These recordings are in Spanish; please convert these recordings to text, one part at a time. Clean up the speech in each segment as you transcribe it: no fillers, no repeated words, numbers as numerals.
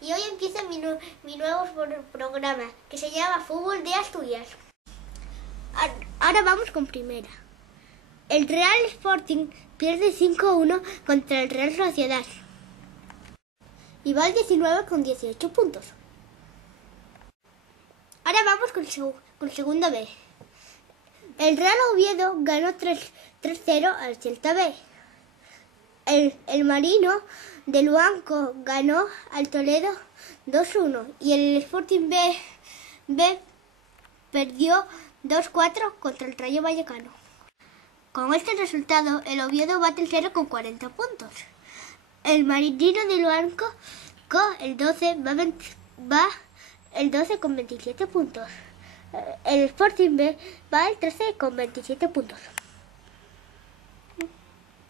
y hoy empieza mi nuevo programa que se llama Fútbol de Asturias. Ahora vamos con primera. El Real Sporting pierde 5-1 contra el Real Sociedad y va al 19 con 18 puntos. Ahora vamos con segunda B. El Real Oviedo ganó 3-0 al Celta B. El Marino de Luanco ganó al Toledo 2-1 y el Sporting B perdió 2-4 contra el Rayo Vallecano. Con este resultado, el Oviedo va tercero con 40 puntos. El Marino de Luanco el 12 va el 12 con 27 puntos. El Sporting B va el 13 con 27 puntos.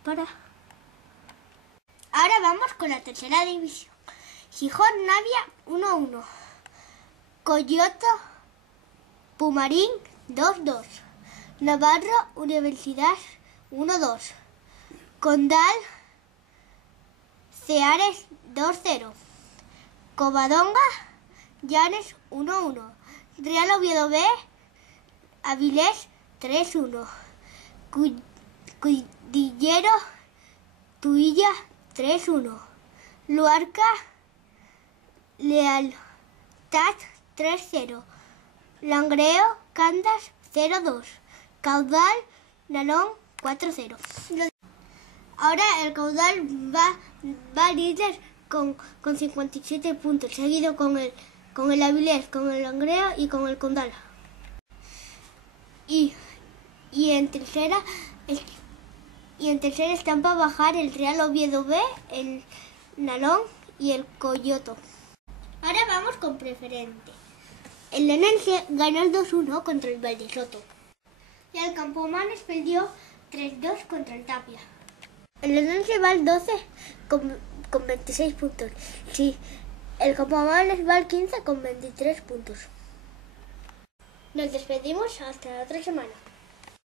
Ahora vamos con la tercera división. Gijón Navia 1-1. Coyoto Pumarín 2-2. Navarro Universidad 1-2. Condal Ceares 2-0. Covadonga Llanes 1-1. Real Oviedo B Avilés 3-1. Cudillero Tuilla 3-1. Luarca Lealtad 3-0. Langreo Candas 0-2. Caudal Nalón 4-0. Ahora el Caudal va líder con 57 puntos, seguido con el Avilés, con el Langreo y con el Condal. Y en tercera están para bajar el Real Oviedo B, el Nalón y el Coyoto. Ahora vamos con preferente. El Lenense ganó el 2-1 contra el Valdesoto y el Campomanes perdió 3-2 contra el Tapia. El Lenense va al 12 con 26 puntos. Sí, el Campomanes va al 15 con 23 puntos. Nos despedimos hasta la otra semana.